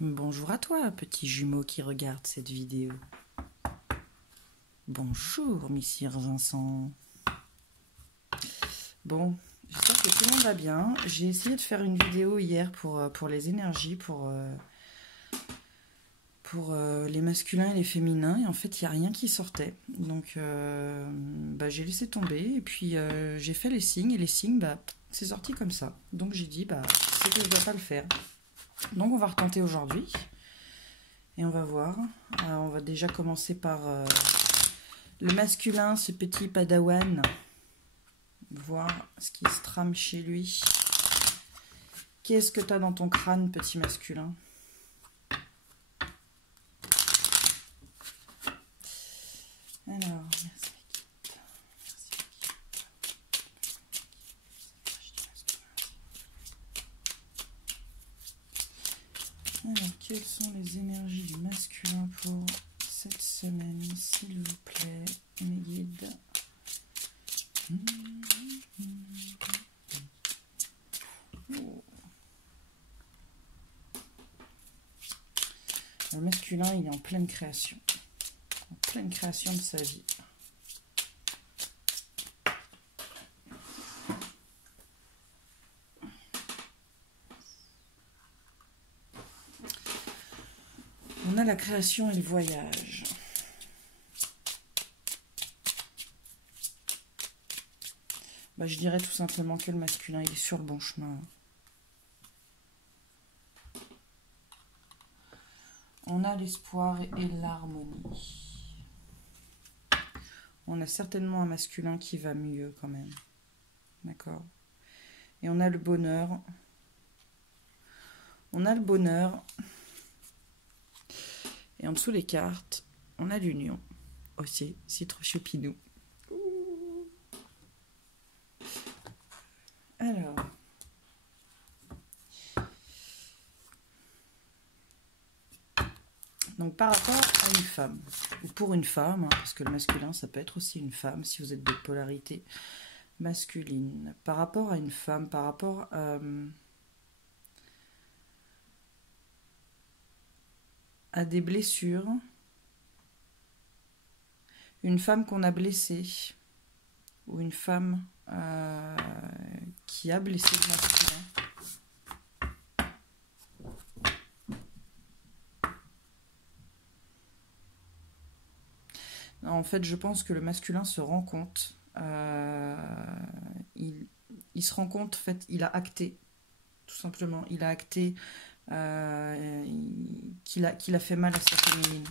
Bonjour à toi, petit jumeau qui regarde cette vidéo. Bonjour, Monsieur Vincent. Bon, j'espère que tout le monde va bien. J'ai essayé de faire une vidéo hier pour les énergies, pour les masculins et les féminins. Et en fait, il n'y a rien qui sortait. Donc, j'ai laissé tomber. Et puis, j'ai fait les signes. Et les signes, c'est sorti comme ça. Donc, j'ai dit, c'est que je ne dois pas le faire. Donc, on va retenter aujourd'hui. Et on va voir. On va déjà commencer par le masculin, ce petit padawan. Voir ce qui se trame chez lui. Qu'est-ce que tu as dans ton crâne, petit masculin? Alors, merci. Alors, quelles sont les énergies du masculin pour cette semaine, s'il vous plaît, mes guides? Oh. Le masculin, il est en pleine création de sa vie. On a la création et le voyage. Je dirais tout simplement que le masculin, il est sur le bon chemin. On a l'espoir et l'harmonie. On a certainement un masculin qui va mieux quand même. D'accord? Et on a le bonheur. On a le bonheur. Et en dessous les cartes, on a l'union. Aussi, c'est trop choupinou. Alors. Donc par rapport à une femme, ou pour une femme, parce que le masculin, ça peut être aussi une femme, si vous êtes de polarité masculine. Par rapport à une femme, par rapport à des blessures, une femme qu'on a blessée, ou une femme qui a blessé le masculin. En fait, je pense que le masculin se rend compte, il se rend compte, en fait, il a acté, tout simplement, il a acté qu'il a fait mal à sa féminine.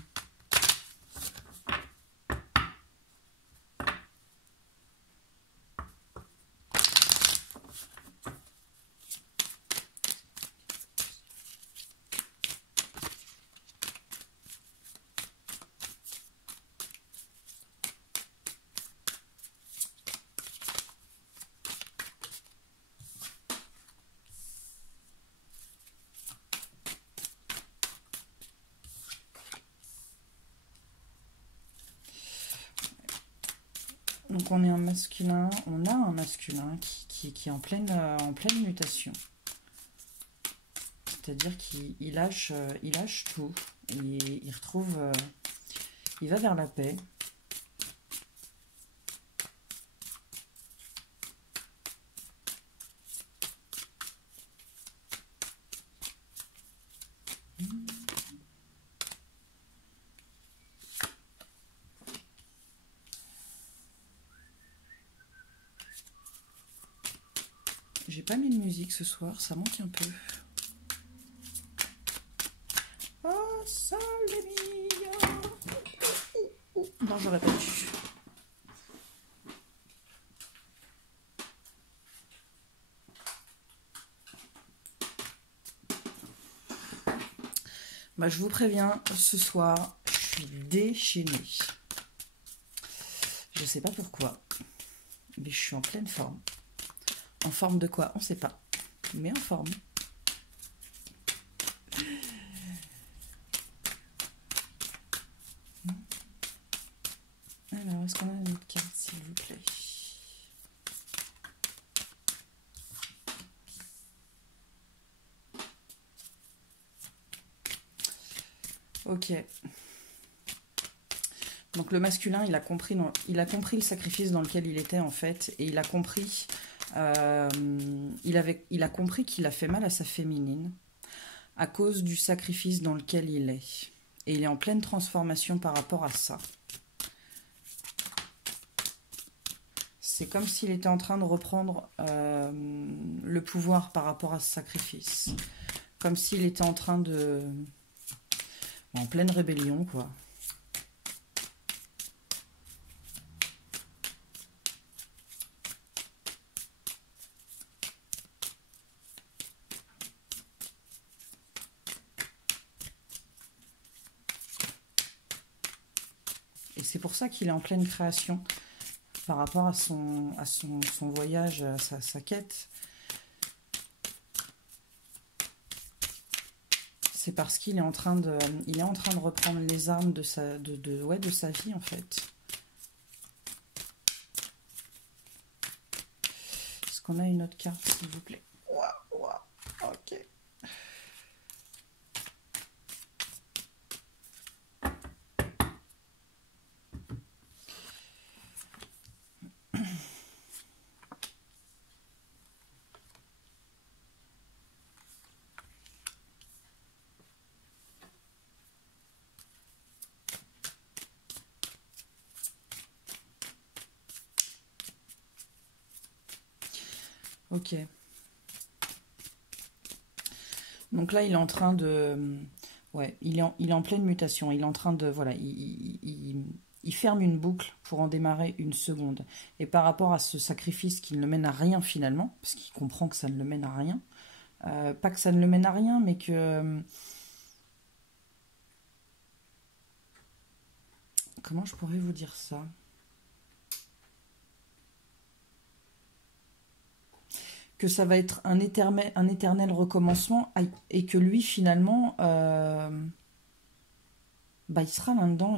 Donc on a un masculin qui est en pleine mutation. C'est-à-dire qu'il lâche tout. Il retrouve... il va vers la paix. J'ai pas mis de musique ce soir, ça manque un peu. Oh, sol non, j'aurais pas dû. Je vous préviens, ce soir, je suis déchaînée. Je sais pas pourquoi, mais je suis en pleine forme. En forme de quoi? On sait pas, mais en forme. Alors, est-ce qu'on a une autre carte, s'il vous plaît? Ok. Donc le masculin, il a compris le sacrifice dans lequel il était en fait, et il a compris, il a compris qu'il a fait mal à sa féminine à cause du sacrifice dans lequel il est. Et il est en pleine transformation par rapport à ça. C'est comme s'il était en train de reprendre le pouvoir par rapport à ce sacrifice. Comme s'il était en train de... en pleine rébellion, quoi. Et c'est pour ça qu'il est en pleine création par rapport à son voyage, à sa quête. C'est parce qu'il est en train de reprendre les armes de sa vie en fait. Est-ce qu'on a une autre carte s'il vous plaît? Ok. Ok. Donc là, il est en train de... Ouais, il est en pleine mutation. Il est en train de... Voilà, il ferme une boucle pour en démarrer une seconde. Et par rapport à ce sacrifice qui ne le mène à rien finalement, parce qu'il comprend que ça ne le mène à rien, pas que ça ne le mène à rien, mais que... Comment je pourrais vous dire ça? Que ça va être un éternel recommencement et que lui finalement il sera là-dedans,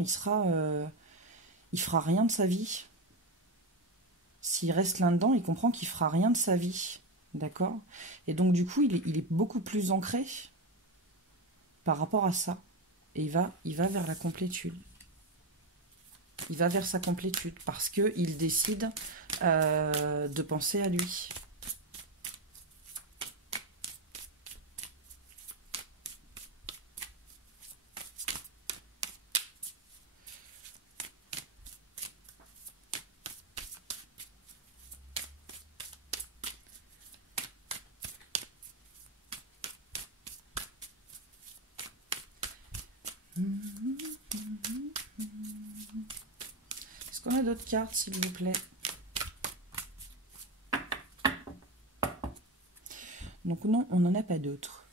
il fera rien de sa vie. S'il reste là-dedans, il comprend qu'il fera rien de sa vie, d'accord? Et donc du coup il est beaucoup plus ancré par rapport à ça, et il va vers la complétude. Il va vers sa complétude parce que il décide de penser à lui. Est-ce qu'on a d'autres cartes, s'il vous plaît? Donc non, on n'en a pas d'autres.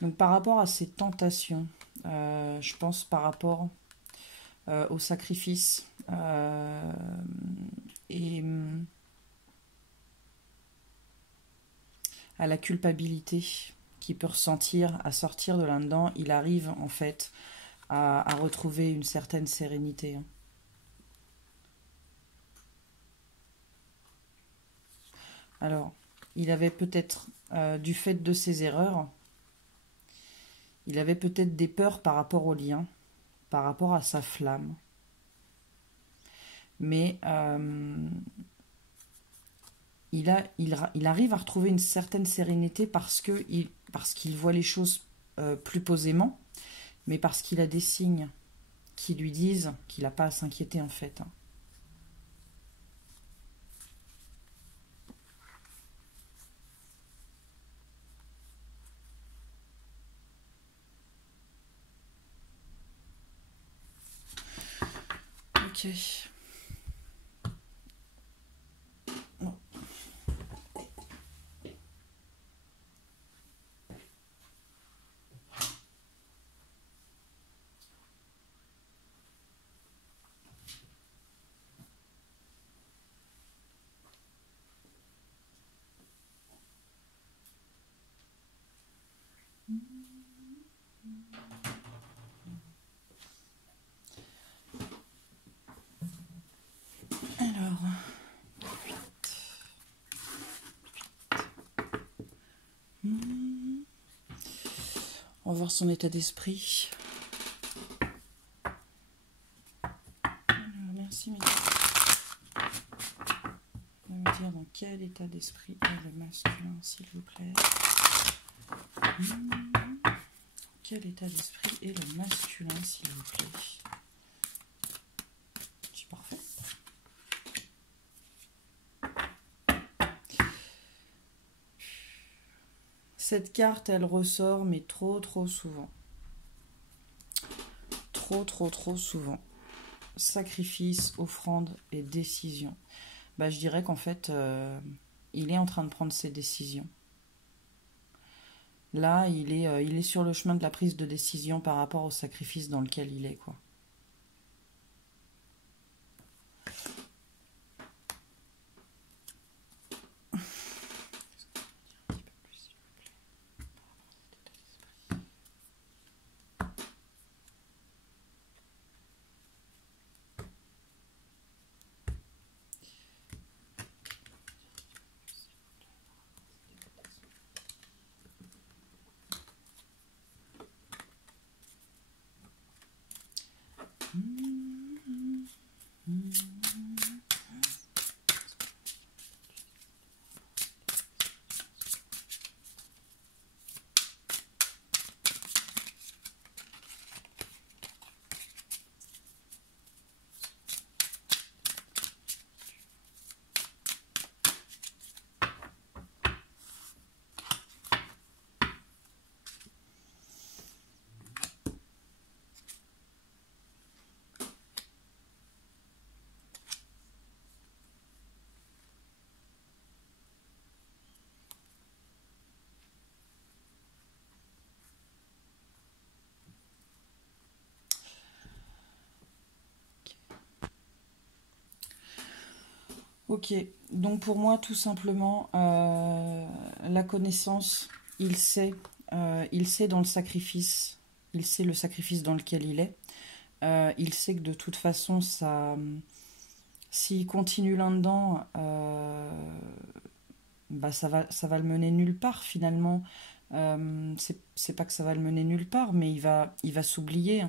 Donc par rapport à ces tentations, je pense par rapport au sacrifice et à la culpabilité qu'il peut ressentir à sortir de là-dedans, il arrive en fait à retrouver une certaine sérénité. Alors, il avait peut-être, du fait de ses erreurs, il avait peut-être des peurs par rapport au lien, par rapport à sa flamme. Mais il arrive à retrouver une certaine sérénité parce qu'il voit les choses plus posément, mais parce qu'il a des signes qui lui disent qu'il n'a pas à s'inquiéter en fait. Ok. Bon. On va voir son état d'esprit. Merci, Mika. On va me dire dans quel état d'esprit est le masculin, s'il vous plaît. Quel état d'esprit est le masculin, s'il vous plaît? C'est parfait. Cette carte, elle ressort, mais trop souvent. Trop souvent. Sacrifice, offrande et décision. Bah, je dirais qu'en fait, il est en train de prendre ses décisions. Là, il est sur le chemin de la prise de décision par rapport au sacrifice dans lequel il est, quoi. Ok, donc pour moi, tout simplement, la connaissance, il sait dans le sacrifice, il sait le sacrifice dans lequel il est. Il sait que de toute façon, s'il continue là-dedans, bah ça va le mener nulle part finalement. C'est pas que ça va le mener nulle part, mais il va s'oublier.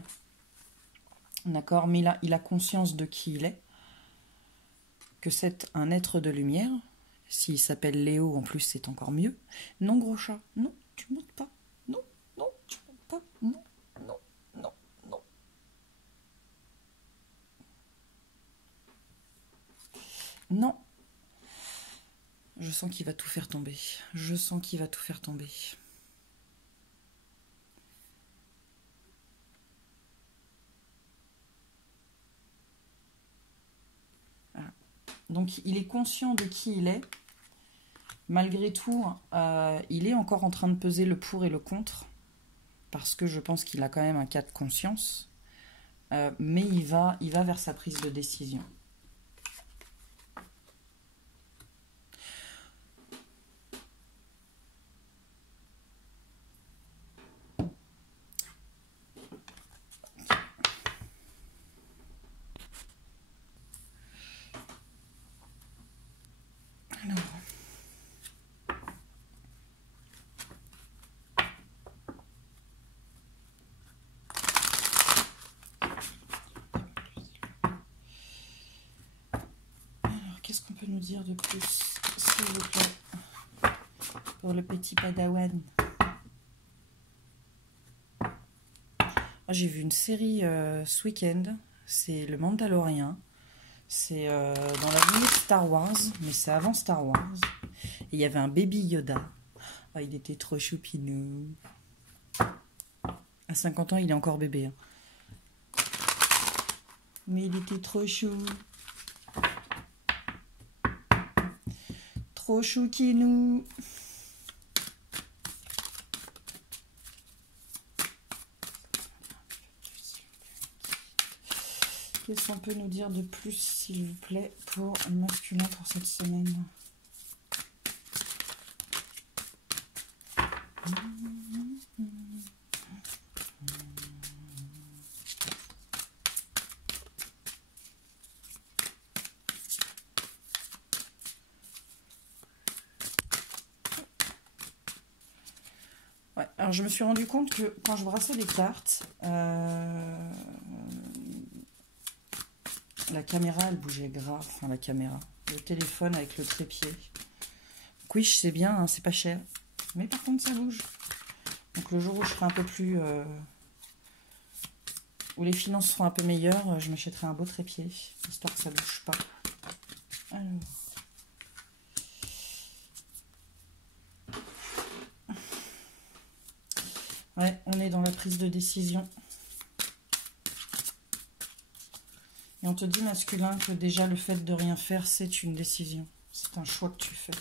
D'accord, mais il a conscience de qui il est, que c'est un être de lumière. S'il s'appelle Léo, en plus, c'est encore mieux. Non, gros chat, non, tu montes pas. Non, non, tu montes pas. Non, non, non, non. Non. Je sens qu'il va tout faire tomber. Je sens qu'il va tout faire tomber. Voilà. Donc, il est conscient de qui il est. Malgré tout, il est encore en train de peser le pour et le contre. Parce que je pense qu'il a quand même un cas de conscience. Mais il va vers sa prise de décision. Qu'est-ce qu'on peut nous dire de plus, s'il vous plaît, pour le petit padawan? J'ai vu une série ce week-end, c'est Le Mandalorian. C'est dans la lignée de Star Wars, mais c'est avant Star Wars. Et il y avait un baby Yoda. Oh, il était trop choupinou. À 50 ans, il est encore bébé. Hein. Mais il était trop chou. Trop choukinou. Qu'est-ce qu'on peut nous dire de plus, s'il vous plaît, pour le masculin pour cette semaine? Ouais, alors je me suis rendu compte que quand je brassais les cartes, la caméra elle bougeait grave, enfin la caméra, le téléphone avec le trépied. Donc oui, je sais bien, hein, c'est pas cher, mais par contre ça bouge. Donc le jour où je serai un peu plus, où les finances seront un peu meilleures, je m'achèterai un beau trépied, histoire que ça bouge pas. Alors. Ouais, on est dans la prise de décision. Et on te dit, masculin, que déjà le fait de rien faire, c'est une décision. C'est un choix que tu fais.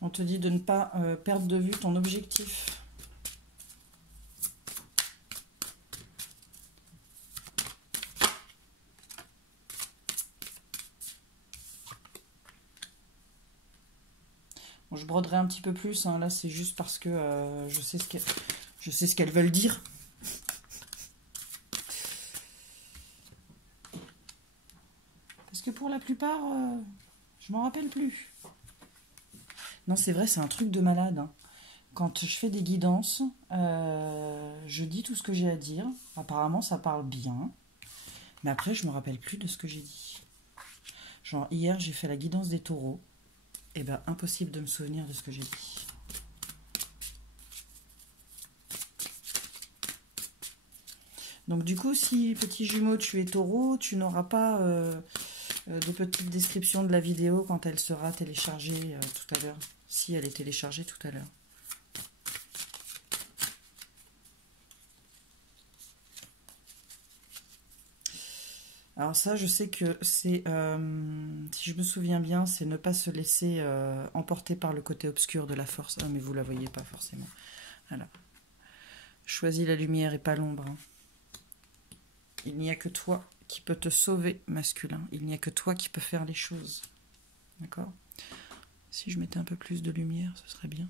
On te dit de ne pas perdre de vue ton objectif. Bon, je broderai un petit peu plus, hein. Là c'est juste parce que je sais ce qu'elles veulent dire. Parce que pour la plupart, je m'en rappelle plus. Non, c'est vrai, c'est un truc de malade, hein. Quand je fais des guidances, je dis tout ce que j'ai à dire. Apparemment, ça parle bien. Mais après, je me rappelle plus de ce que j'ai dit. Genre, hier, j'ai fait la guidance des taureaux. Et ben, impossible de me souvenir de ce que j'ai dit. Donc, du coup, si, petit jumeau, tu es taureau, tu n'auras pas de petite description de la vidéo quand elle sera téléchargée tout à l'heure. Si elle est téléchargée tout à l'heure. Alors ça, je sais que c'est, si je me souviens bien, c'est ne pas se laisser emporter par le côté obscur de la force. Ah, mais vous la voyez pas forcément. Voilà. Choisis la lumière et pas l'ombre. Hein. Il n'y a que toi qui peux te sauver, masculin. Il n'y a que toi qui peux faire les choses. D'accord? Si je mettais un peu plus de lumière, ce serait bien.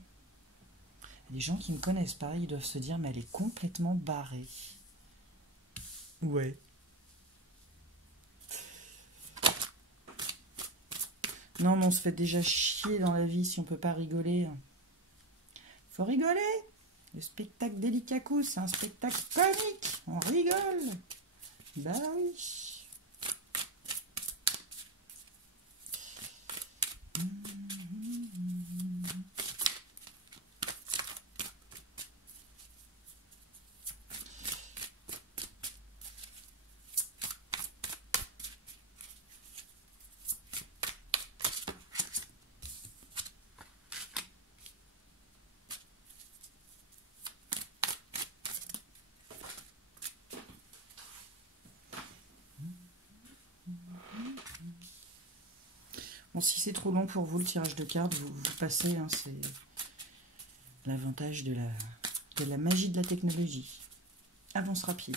Il y a des gens qui ne me connaissent pas, ils doivent se dire, mais elle est complètement barrée. Ouais. Non, mais on se fait déjà chier dans la vie si on peut pas rigoler. Faut rigoler. Le spectacle d'Elikaku, c'est un spectacle comique. On rigole. Bah oui. Bon, si c'est trop long pour vous le tirage de cartes, vous passez. Hein, c'est l'avantage de la magie de la technologie. Avance rapide.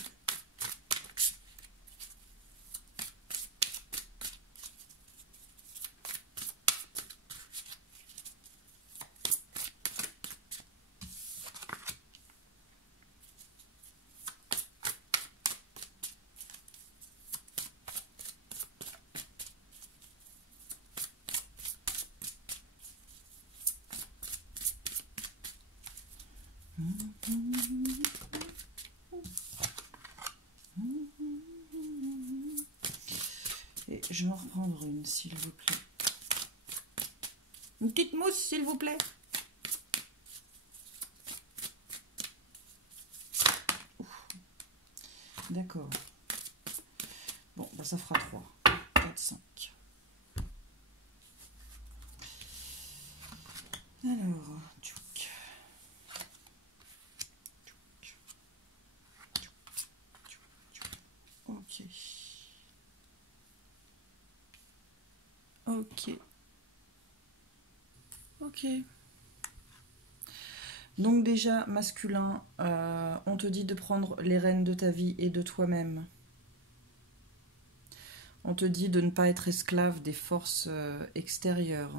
Et je vais en reprendre une, s'il vous plaît. Une petite mousse, s'il vous plaît. D'accord. Bon, bah ça fera 3. 4, 5. Alors, tchouk. Ok. Ok. Ok. Donc déjà, masculin, on te dit de prendre les rênes de ta vie et de toi-même. On te dit de ne pas être esclave des forces extérieures,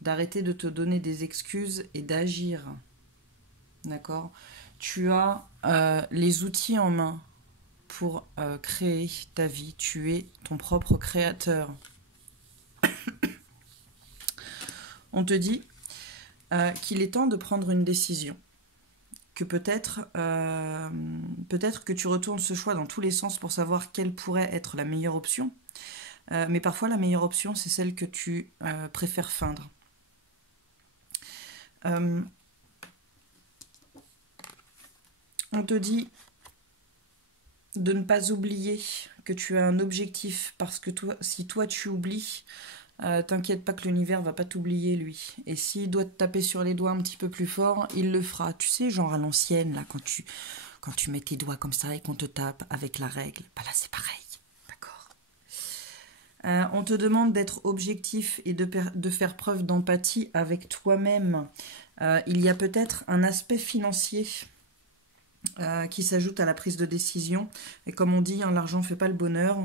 d'arrêter de te donner des excuses et d'agir. D'accord? Tu as les outils en main pour créer ta vie. Tu es ton propre créateur. On te dit qu'il est temps de prendre une décision. Que peut-être que tu retournes ce choix dans tous les sens pour savoir quelle pourrait être la meilleure option. Mais parfois, la meilleure option, c'est celle que tu préfères feindre. On te dit de ne pas oublier que tu as un objectif, parce que toi, si toi tu oublies, t'inquiète pas que l'univers va pas t'oublier, lui. Et s'il doit te taper sur les doigts un petit peu plus fort, il le fera. Tu sais, genre à l'ancienne, là, quand tu mets tes doigts comme ça et qu'on te tape avec la règle, bah là c'est pareil. D'accord. On te demande d'être objectif et de faire preuve d'empathie avec toi-même. Il y a peut-être un aspect financier qui s'ajoute à la prise de décision. Et comme on dit, hein, l'argent ne fait pas le bonheur.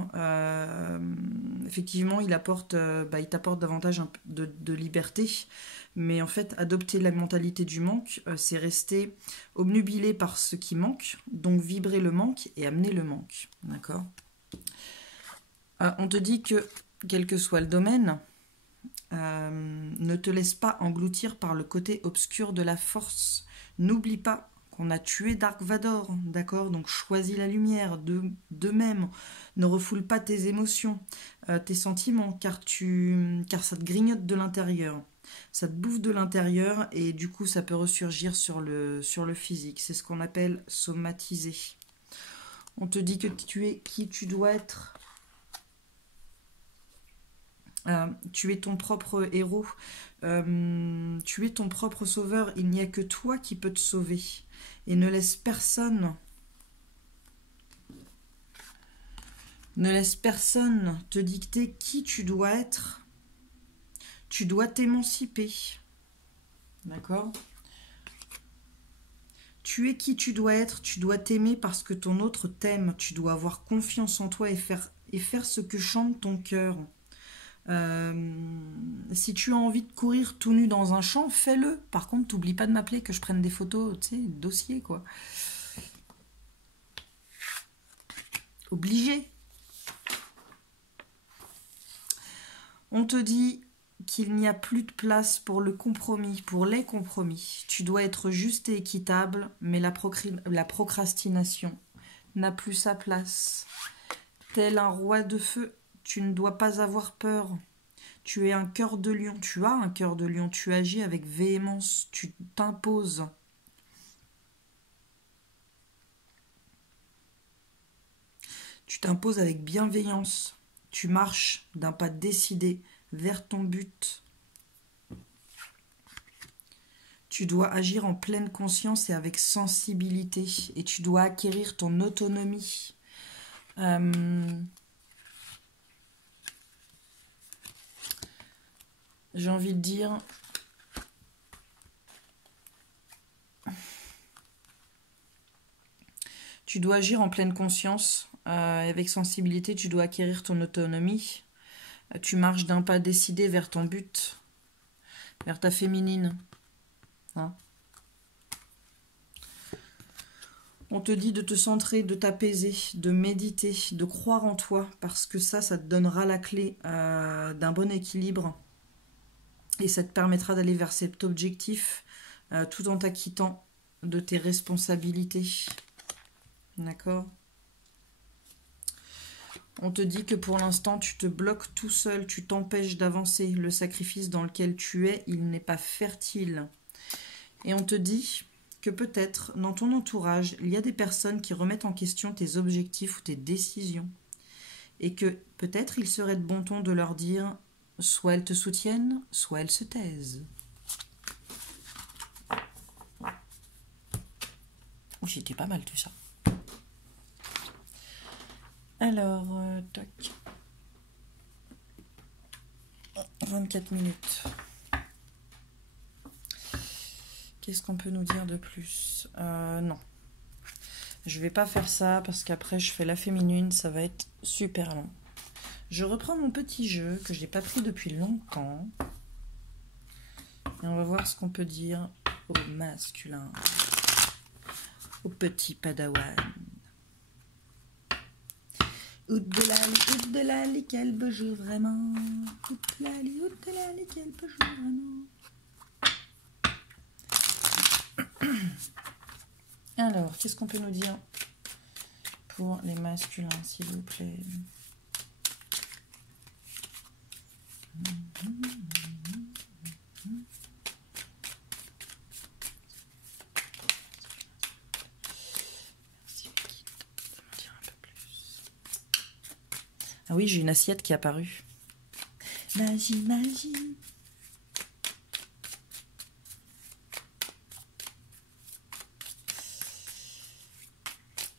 Effectivement, il t'apporte davantage de liberté. Mais en fait, adopter la mentalité du manque, c'est rester obnubilé par ce qui manque, donc vibrer le manque et amener le manque. D'accord ? On te dit que, quel que soit le domaine, ne te laisse pas engloutir par le côté obscur de la force. N'oublie pas qu'on a tué Dark Vador, d'accord? Donc choisis la lumière de même. Ne refoule pas tes émotions, tes sentiments, car ça te grignote de l'intérieur. Ça te bouffe de l'intérieur et du coup ça peut ressurgir sur le physique. C'est ce qu'on appelle somatiser. On te dit que tu es qui tu dois être. Tu es ton propre héros, tu es ton propre sauveur, il n'y a que toi qui peux te sauver. Et ne laisse personne te dicter qui tu dois être. Tu dois t'émanciper. D'accord ? Tu es qui tu dois être, tu dois t'aimer parce que ton autre t'aime. Tu dois avoir confiance en toi et faire ce que chante ton cœur. Si tu as envie de courir tout nu dans un champ, fais-le. Par contre, t'oublies pas de m'appeler que je prenne des photos, tu sais, dossier quoi. Obligé. On te dit qu'il n'y a plus de place pour le compromis, pour les compromis. Tu dois être juste et équitable, mais la procrastination n'a plus sa place. Tel un roi de feu, tu ne dois pas avoir peur. Tu es un cœur de lion, tu as un cœur de lion, tu agis avec véhémence, tu t'imposes. Tu t'imposes avec bienveillance. Tu marches d'un pas décidé vers ton but. Tu dois agir en pleine conscience et avec sensibilité. Et tu dois acquérir ton autonomie. J'ai envie de dire... Tu dois agir en pleine conscience. Avec sensibilité, tu dois acquérir ton autonomie. Tu marches d'un pas décidé vers ton but. Vers ta féminine. Hein ? On te dit de te centrer, de t'apaiser, de méditer, de croire en toi. Parce que ça te donnera la clé d'un bon équilibre. Et ça te permettra d'aller vers cet objectif tout en t'acquittant de tes responsabilités. D'accord ? On te dit que pour l'instant, tu te bloques tout seul, tu t'empêches d'avancer. Le sacrifice dans lequel tu es, il n'est pas fertile. Et on te dit que peut-être, dans ton entourage, il y a des personnes qui remettent en question tes objectifs ou tes décisions. Et que peut-être il serait de bon ton de leur dire, soit elles te soutiennent, soit elles se taisent. C'était pas mal tout ça. Alors, tac. 24 minutes. Qu'est-ce qu'on peut nous dire de plus ? Non. Je vais pas faire ça parce qu'après je fais la féminine, ça va être super long. Je reprends mon petit jeu que je n'ai pas pris depuis longtemps. Et on va voir ce qu'on peut dire au masculin. Au petit padawan. Oudelali, quel beau jour vraiment. Oudelali, quel beau jour vraiment. Alors, qu'est-ce qu'on peut nous dire pour les masculins, s'il vous plaît? Ah oui, j'ai une assiette qui est apparue. Magie, magie.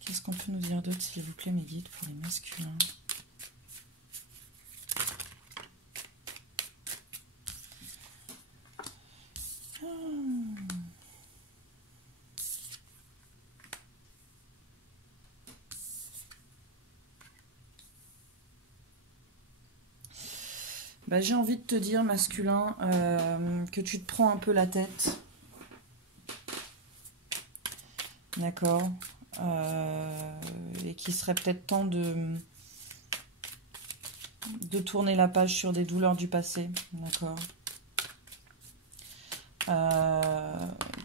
Qu'est-ce qu'on peut nous dire d'autre, s'il vous plaît, mes guides, pour les masculins? Bah, j'ai envie de te dire, masculin, que tu te prends un peu la tête. D'accord. Et qu'il serait peut-être temps de tourner la page sur des douleurs du passé. D'accord.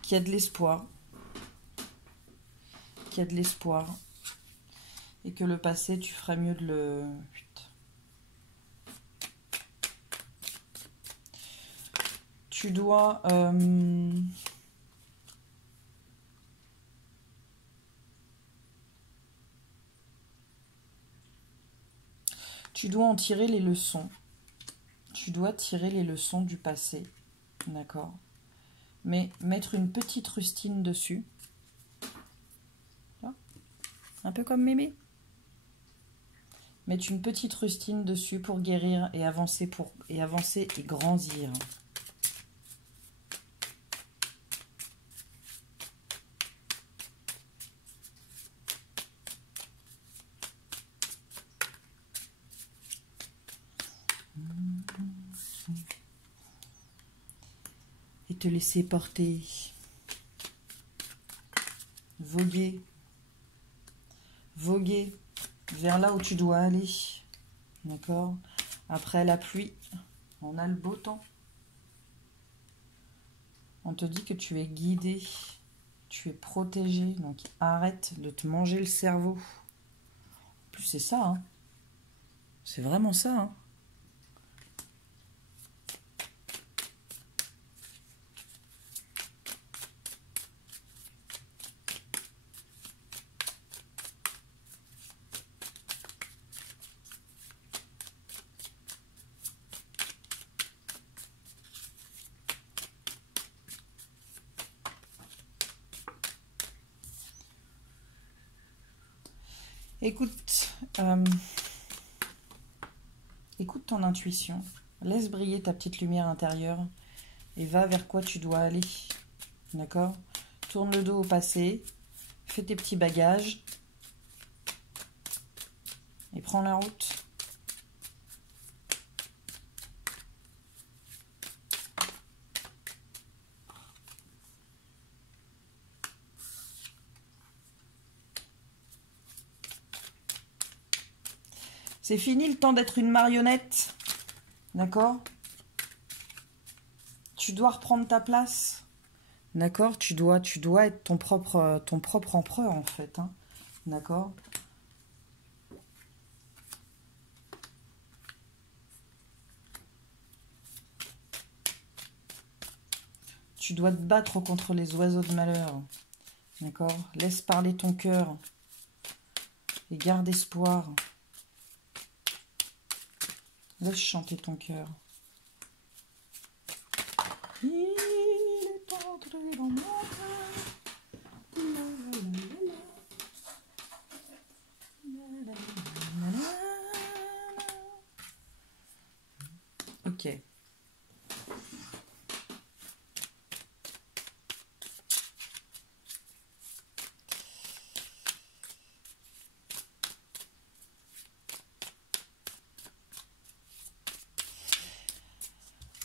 Qu'il y a de l'espoir. Qu'il y a de l'espoir. Et que le passé, tu ferais mieux de le... Tu dois... tu dois en tirer les leçons. Tu dois tirer les leçons du passé. D'accord. Mais mettre une petite rustine dessus. Un peu comme mémé. Mettre une petite rustine dessus pour guérir et avancer et grandir. Et te laisser porter. Voguer. Voguer vers là où tu dois aller. D'accord? Après la pluie, on a le beau temps. On te dit que tu es guidé, tu es protégé, donc arrête de te manger le cerveau. En plus, c'est ça, hein. C'est vraiment ça, hein. Écoute, écoute ton intuition, laisse briller ta petite lumière intérieure et va vers quoi tu dois aller, d'accord? Tourne le dos au passé, fais tes petits bagages et prends la route. C'est fini le temps d'être une marionnette. D'accord? Tu dois reprendre ta place. D'accord? Tu dois être ton propre empereur, en fait. Hein. D'accord? Tu dois te battre contre les oiseaux de malheur. D'accord? Laisse parler ton cœur. Et garde espoir. Laisse chanter ton cœur. Il est entré dans mon cœur. Ok.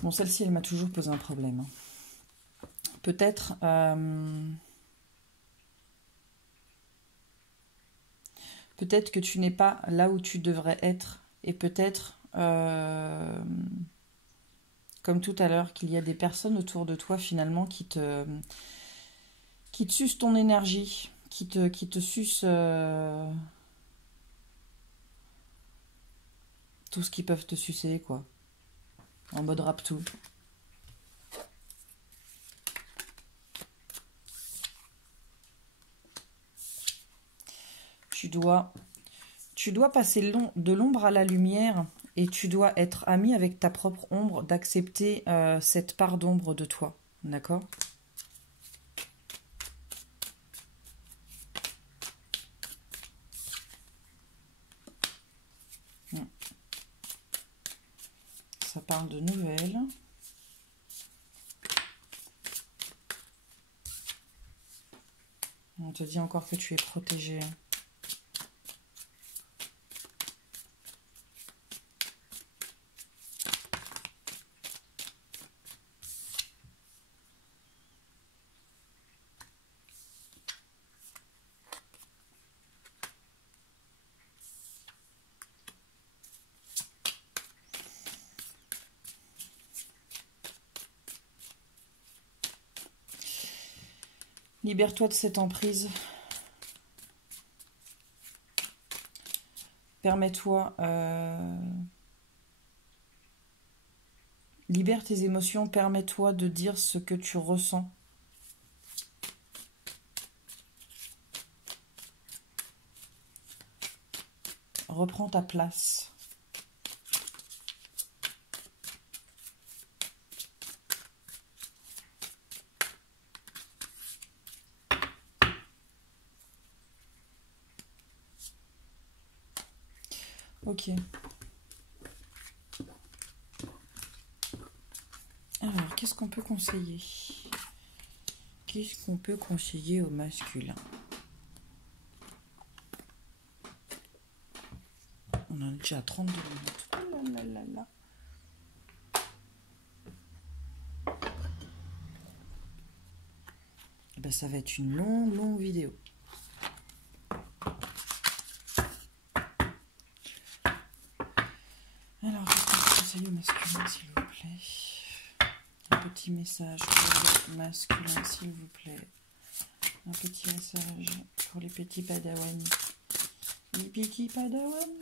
Bon, celle-ci, elle m'a toujours posé un problème. Peut-être... peut-être que tu n'es pas là où tu devrais être. Et peut-être, comme tout à l'heure, qu'il y a des personnes autour de toi, finalement, qui te sucent ton énergie, qui te sucent tout ce qu'ils peuvent te sucer, quoi. En mode rap tout. Tu dois passer de l'ombre à la lumière et tu dois être ami avec ta propre ombre, d'accepter cette part d'ombre de toi. D'accord ? Ça parle de nouvelles. On te dit encore que tu es protégé. Libère-toi de cette emprise. Permets-toi... libère tes émotions, permets-toi de dire ce que tu ressens. Reprends ta place. Ok. Alors, qu'est-ce qu'on peut conseiller? Qu'est-ce qu'on peut conseiller au masculin? On en est déjà à 32 minutes. Oh là là là là. Eh ben, ça va être une longue vidéo. Alors, qu'est-ce qu'on peut conseiller au masculin, s'il vous plaît? Un petit message pour les masculins, s'il vous plaît. Un petit message pour les petits padawans. Les petits padawans.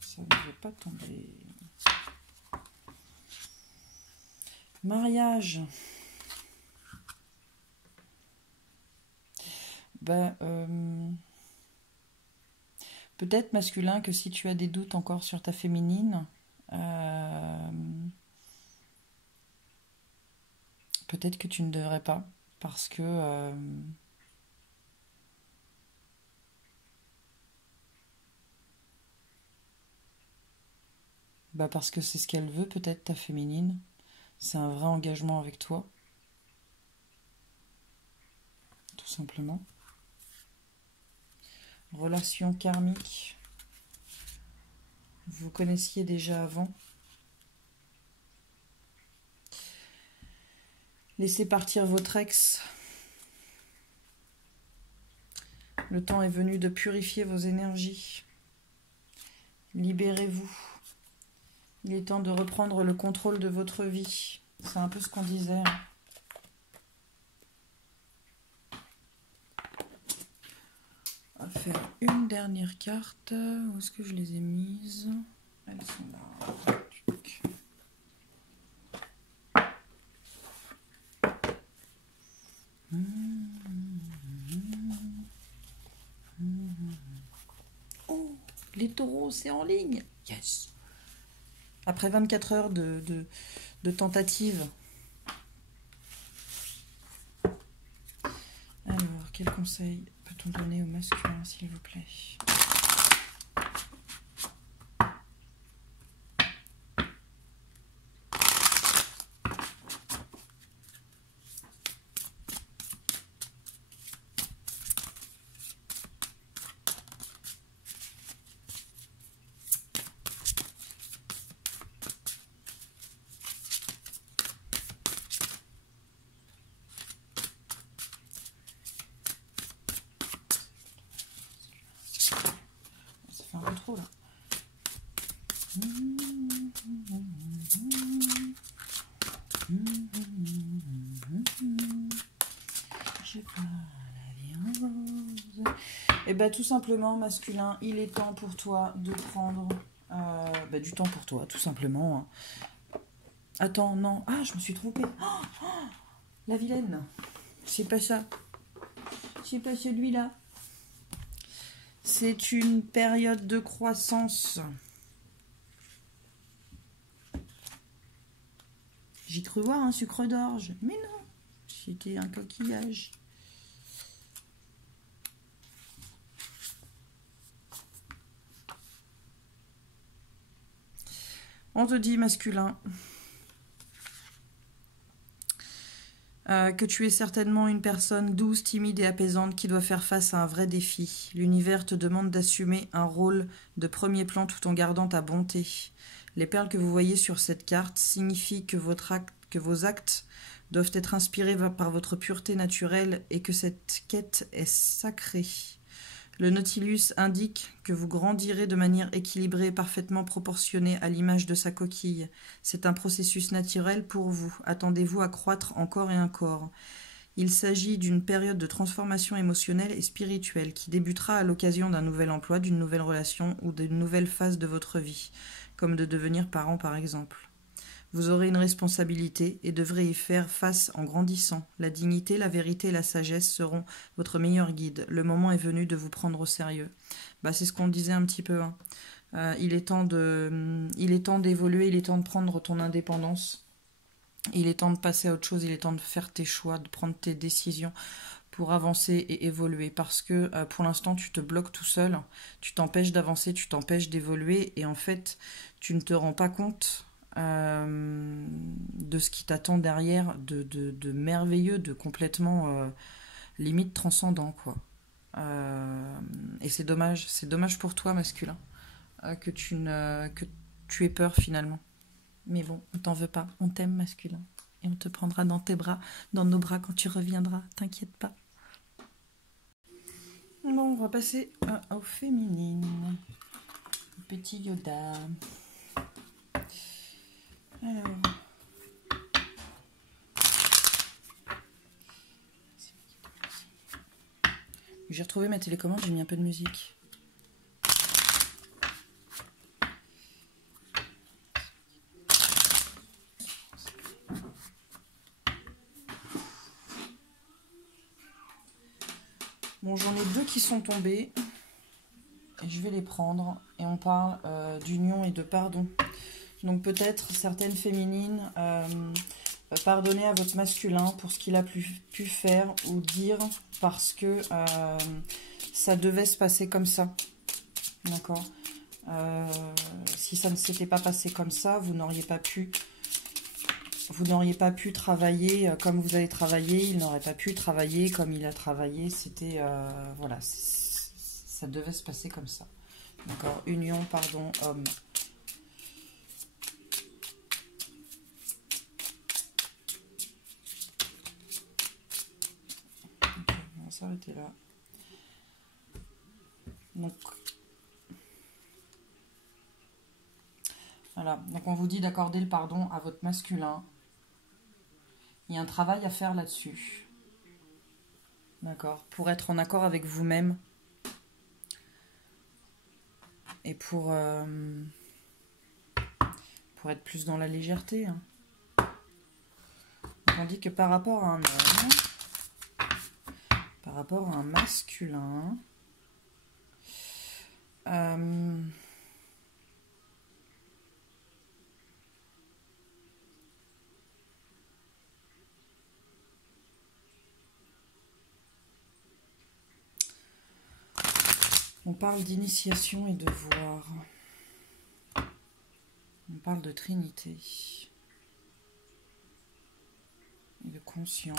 Ça ne veut pas tomber. Mariage. Ben, peut-être masculin que si tu as des doutes encore sur ta féminine, peut-être que tu ne devrais pas, parce que parce que c'est ce qu'elle veut, peut-être ta féminine. C'est un vrai engagement avec toi, tout simplement. Relation karmique. Vous connaissiez déjà avant. Laissez partir votre ex. Le temps est venu de purifier vos énergies. Libérez-vous. Il est temps de reprendre le contrôle de votre vie. C'est un peu ce qu'on disait. On va faire une dernière carte. Où est-ce que je les ai mises? Elles sont là. Oh, les taureaux, c'est en ligne. Yes. Après 24 heures de tentative. Alors, quel conseil peut-on donner au masculin, s'il vous plaît? peu trop là. J'ai pas la vie en rose. Et bah tout simplement, masculin, il est temps pour toi de prendre du temps pour toi, tout simplement. Hein. Attends, non. Ah, je me suis trompée. La vilaine. C'est pas ça. C'est pas celui-là. C'est une période de croissance. J'ai cru voir un sucre d'orge. Mais non. C'était un coquillage. On te dit, masculin, que tu es certainement une personne douce, timide et apaisante qui doit faire face à un vrai défi. L'univers te demande d'assumer un rôle de premier plan tout en gardant ta bonté. Les perles que vous voyez sur cette carte signifient que vos actes doivent être inspirés par votre pureté naturelle et que cette quête est sacrée. Le Nautilus indique que vous grandirez de manière équilibrée et parfaitement proportionnée à l'image de sa coquille. C'est un processus naturel pour vous. Attendez-vous à croître encore et encore. Il s'agit d'une période de transformation émotionnelle et spirituelle qui débutera à l'occasion d'un nouvel emploi, d'une nouvelle relation ou d'une nouvelle phase de votre vie, comme de devenir parent par exemple. Vous aurez une responsabilité et devrez y faire face en grandissant. La dignité, la vérité et la sagesse seront votre meilleur guide. Le moment est venu de vous prendre au sérieux. C'est ce qu'on disait un petit peu. Hein. Il est temps d'évoluer, il est temps de prendre ton indépendance. Il est temps de passer à autre chose, il est temps de faire tes choix, de prendre tes décisions pour avancer et évoluer. Parce que pour l'instant, tu te bloques tout seul, tu t'empêches d'avancer, tu t'empêches d'évoluer et en fait, tu ne te rends pas compte de ce qui t'attend derrière, de merveilleux, de complètement limite transcendant, quoi. Et c'est dommage pour toi, masculin, que tu aies peur finalement. Mais bon, on t'en veut pas, on t'aime, masculin, et on te prendra dans tes bras, dans nos bras quand tu reviendras, t'inquiète pas. Bon, on va passer aux féminines. Petit Yoda. Alors. J'ai retrouvé ma télécommande, j'ai mis un peu de musique. Bon, j'en ai deux qui sont tombés. Et je vais les prendre. Et on parle d'union et de pardon. Donc peut-être certaines féminines pardonner à votre masculin pour ce qu'il a pu faire ou dire parce que ça devait se passer comme ça. D'accord. Si ça ne s'était pas passé comme ça, vous n'auriez pas pu travailler comme vous avez travaillé, il n'aurait pas pu travailler comme il a travaillé. C'était voilà, ça devait se passer comme ça. D'accord. Union, pardon, homme. On va s'arrêter là. Donc voilà. Donc on vous dit d'accorder le pardon à votre masculin. Il y a un travail à faire là-dessus. D'accord. Pour être en accord avec vous-même. Et pour être plus dans la légèreté. Hein. On dit que par rapport à un homme, par rapport à un masculin, on parle d'initiation et de devoir. On parle de trinité et de conscience.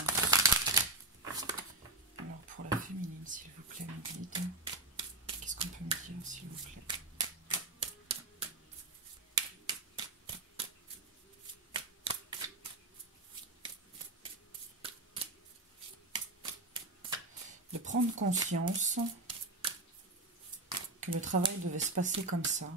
Alors pour la féminine, s'il vous plaît, mes guides, qu'est-ce qu'on peut me dire, s'il vous plaît? De prendre conscience que le travail devait se passer comme ça.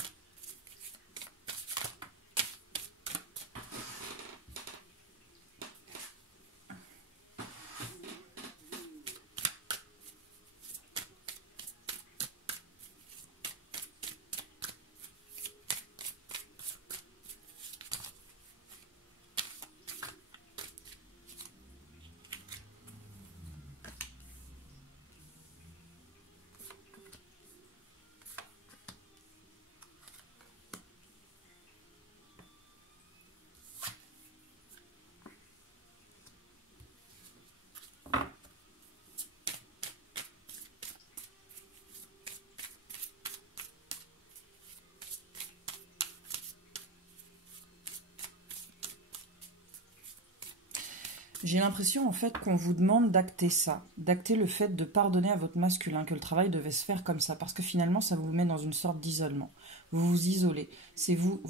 J'ai l'impression en fait qu'on vous demande d'acter ça, d'acter le fait de pardonner à votre masculin, que le travail devait se faire comme ça, parce que finalement ça vous met dans une sorte d'isolement. Vous vous isolez. C'est vous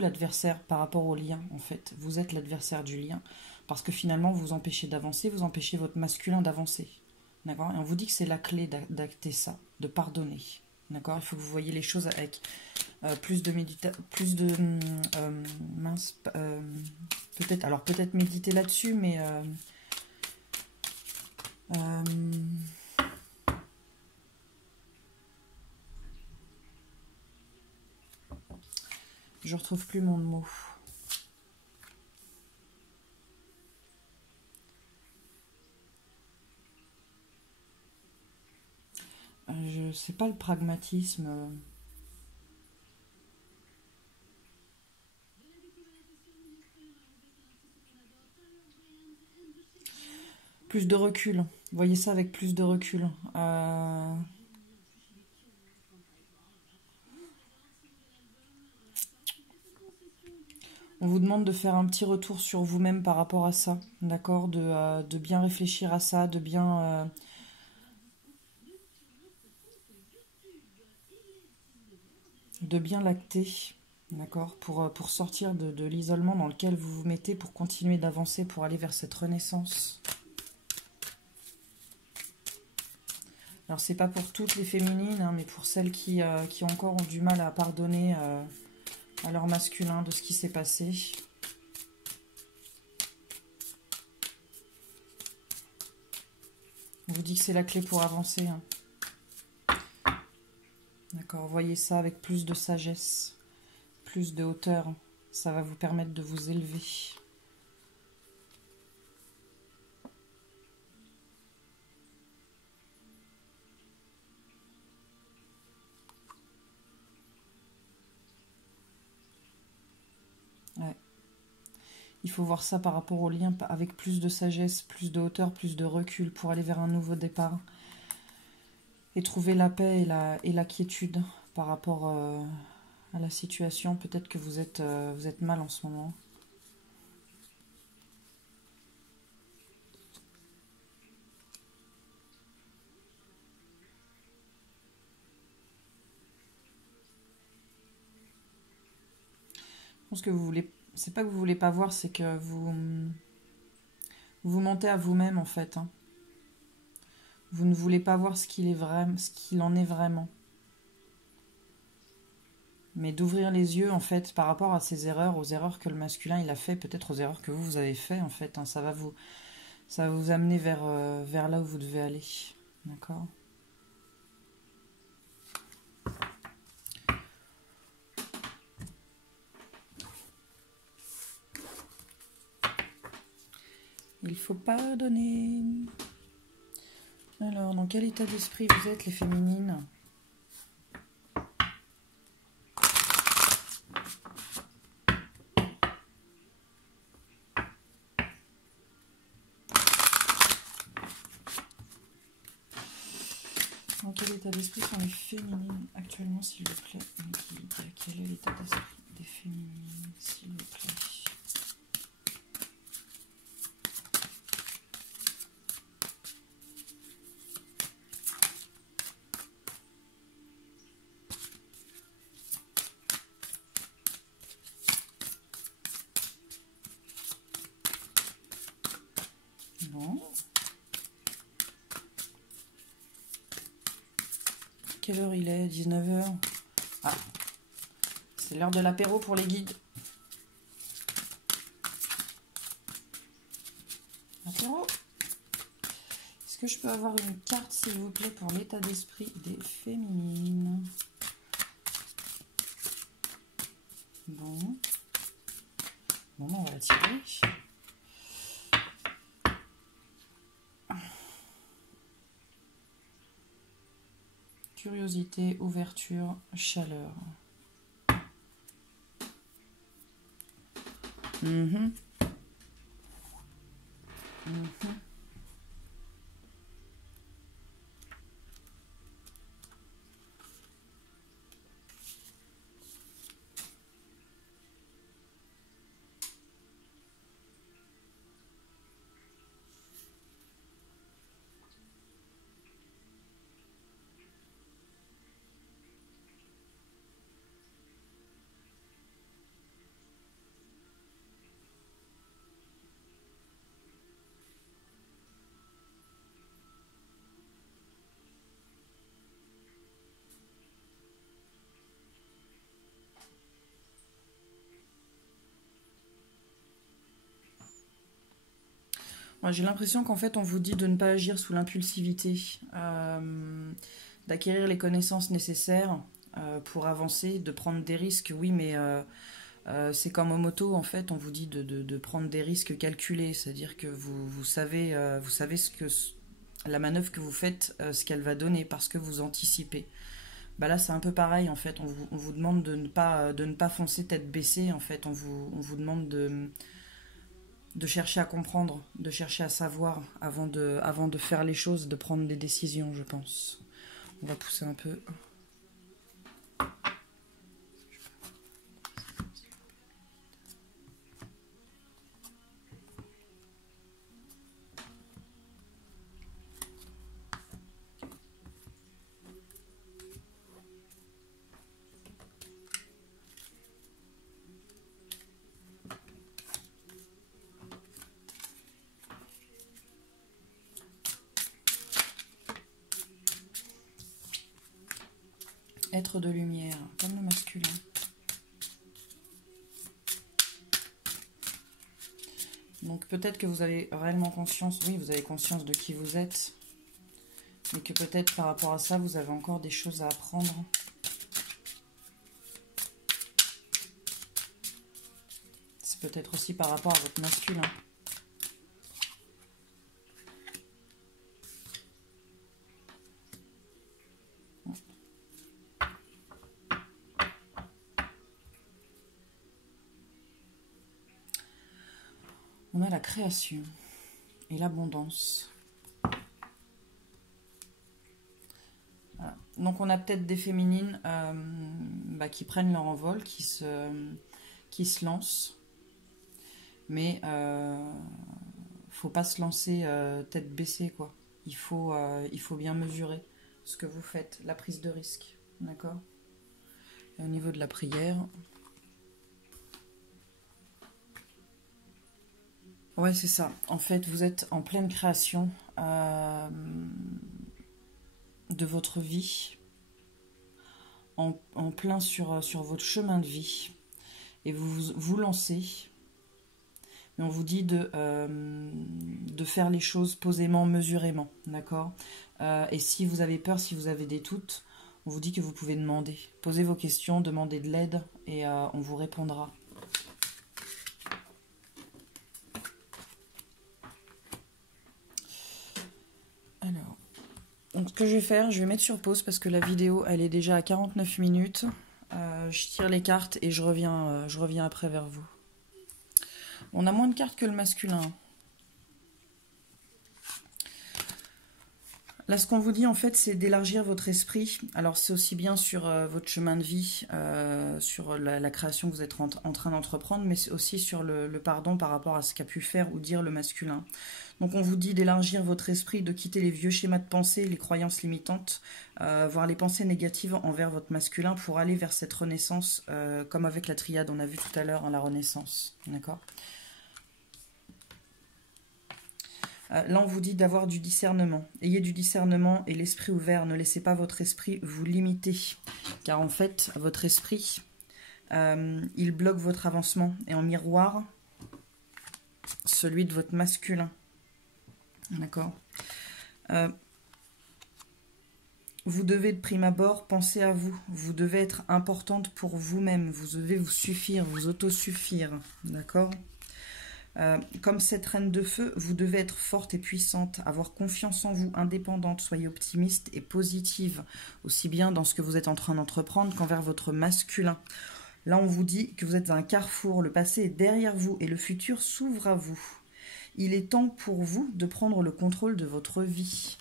l'adversaire par rapport au lien en fait. Vous êtes l'adversaire du lien, parce que finalement vous empêchez d'avancer, vous empêchez votre masculin d'avancer. D'accord ? Et on vous dit que c'est la clé d'acter ça, de pardonner. D'accord ? Il faut que vous voyez les choses avec plus de peut-être méditer là-dessus, mais je retrouve plus mon mot. Je sais pas, le pragmatisme. Plus de recul. Voyez ça avec plus de recul. On vous demande de faire un petit retour sur vous-même par rapport à ça, d'accord, de bien réfléchir à ça, de bien l'acter, d'accord, pour sortir de l'isolement dans lequel vous vous mettez, pour continuer d'avancer, pour aller vers cette renaissance. Alors, c'est pas pour toutes les féminines, hein, mais pour celles qui encore ont du mal à pardonner à leur masculin de ce qui s'est passé. On vous dit que c'est la clé pour avancer. Hein. D'accord, voyez ça avec plus de sagesse, plus de hauteur. Ça va vous permettre de vous élever. Ouais. Il faut voir ça par rapport au lien avec plus de sagesse, plus de hauteur, plus de recul pour aller vers un nouveau départ. Et trouver la paix et la quiétude par rapport à la situation. Peut-être que vous êtes mal en ce moment. Je pense que vous voulez... C'est pas que vous voulez pas voir, c'est que vous mentez à vous-même en fait. Hein. Vous ne voulez pas voir ce qu'il en est vraiment. Mais d'ouvrir les yeux en fait par rapport à ces erreurs, aux erreurs que le masculin il a fait, peut-être aux erreurs que vous avez fait en fait. Hein. Ça va vous amener vers là où vous devez aller. D'accord ? Il faut pardonner. Alors, dans quel état d'esprit vous êtes, les féminines ? Dans quel état d'esprit sont les féminines actuellement, s'il vous plaît ? Quel est l'état d'esprit des féminines, s'il vous plaît ? Bon. quelle heure il est? 19h. Ah, c'est l'heure de l'apéro pour les guides. Apéro. Est-ce que je peux avoir une carte, s'il vous plaît, pour l'état d'esprit des féminines? Bon. Bon, on va la tirer. Curiosité, ouverture, chaleur. Mhm. Mhm. Moi, j'ai l'impression qu'en fait, on vous dit de ne pas agir sous l'impulsivité, d'acquérir les connaissances nécessaires pour avancer, de prendre des risques. Oui, mais c'est comme en moto, en fait, on vous dit de prendre des risques calculés, c'est-à-dire que vous savez ce que la manœuvre que vous faites, ce qu'elle va donner, parce que vous anticipez. Bah là, c'est un peu pareil, en fait. On vous demande de ne pas foncer tête baissée, en fait. On vous demande de chercher à comprendre, de chercher à savoir avant de faire les choses, de prendre des décisions, je pense. On va pousser un peu. Être de lumière, comme le masculin. Donc peut-être que vous avez réellement conscience, oui, vous avez conscience de qui vous êtes, mais que peut-être par rapport à ça, vous avez encore des choses à apprendre. C'est peut-être aussi par rapport à votre masculin. On a la création et l'abondance. Voilà. Donc on a peut-être des féminines qui prennent leur envol, qui se lancent. Mais faut pas se lancer tête baissée, quoi. Il faut bien mesurer ce que vous faites, la prise de risque. D'accord? Et au niveau de la prière... Ouais, c'est ça. En fait, vous êtes en pleine création de votre vie, en plein sur votre chemin de vie, et vous lancez, mais on vous dit de faire les choses posément, mesurément, d'accord? Et si vous avez peur, si vous avez des doutes, on vous dit que vous pouvez demander. Posez vos questions, demandez de l'aide, et on vous répondra. Alors, donc ce que je vais faire, je vais mettre sur pause parce que la vidéo, elle est déjà à 49 minutes. Je tire les cartes et je reviens après vers vous. On a moins de cartes que le masculin. Là, ce qu'on vous dit, en fait, c'est d'élargir votre esprit. Alors, c'est aussi bien sur votre chemin de vie, sur la création que vous êtes en train d'entreprendre, mais c'est aussi sur le pardon par rapport à ce qu'a pu faire ou dire le masculin. Donc, on vous dit d'élargir votre esprit, de quitter les vieux schémas de pensée, les croyances limitantes, voire les pensées négatives envers votre masculin pour aller vers cette renaissance, comme avec la triade, on a vu tout à l'heure, la renaissance. D'accord ? Là, on vous dit d'avoir du discernement. Ayez du discernement et l'esprit ouvert. Ne laissez pas votre esprit vous limiter. Car en fait, votre esprit, il bloque votre avancement. Et en miroir, celui de votre masculin. D'accord. Vous devez de prime abord penser à vous. Vous devez être importante pour vous-même. Vous devez vous suffire, vous autosuffire. D'accord. Comme cette reine de feu, vous devez être forte et puissante, avoir confiance en vous, indépendante, soyez optimiste et positive, aussi bien dans ce que vous êtes en train d'entreprendre qu'envers votre masculin. Là, on vous dit que vous êtes à un carrefour, le passé est derrière vous et le futur s'ouvre à vous. Il est temps pour vous de prendre le contrôle de votre vie,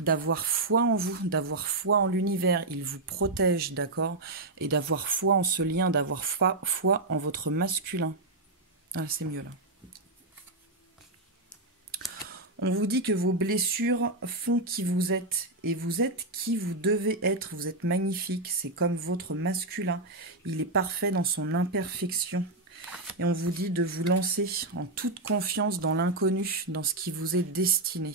d'avoir foi en vous, d'avoir foi en l'univers, il vous protège, d'accord? Et d'avoir foi en ce lien, d'avoir foi en votre masculin. Ah, c'est mieux là. On vous dit que vos blessures font qui vous êtes. Et vous êtes qui vous devez être. Vous êtes magnifique. C'est comme votre masculin. Il est parfait dans son imperfection. Et on vous dit de vous lancer en toute confiance dans l'inconnu, dans ce qui vous est destiné.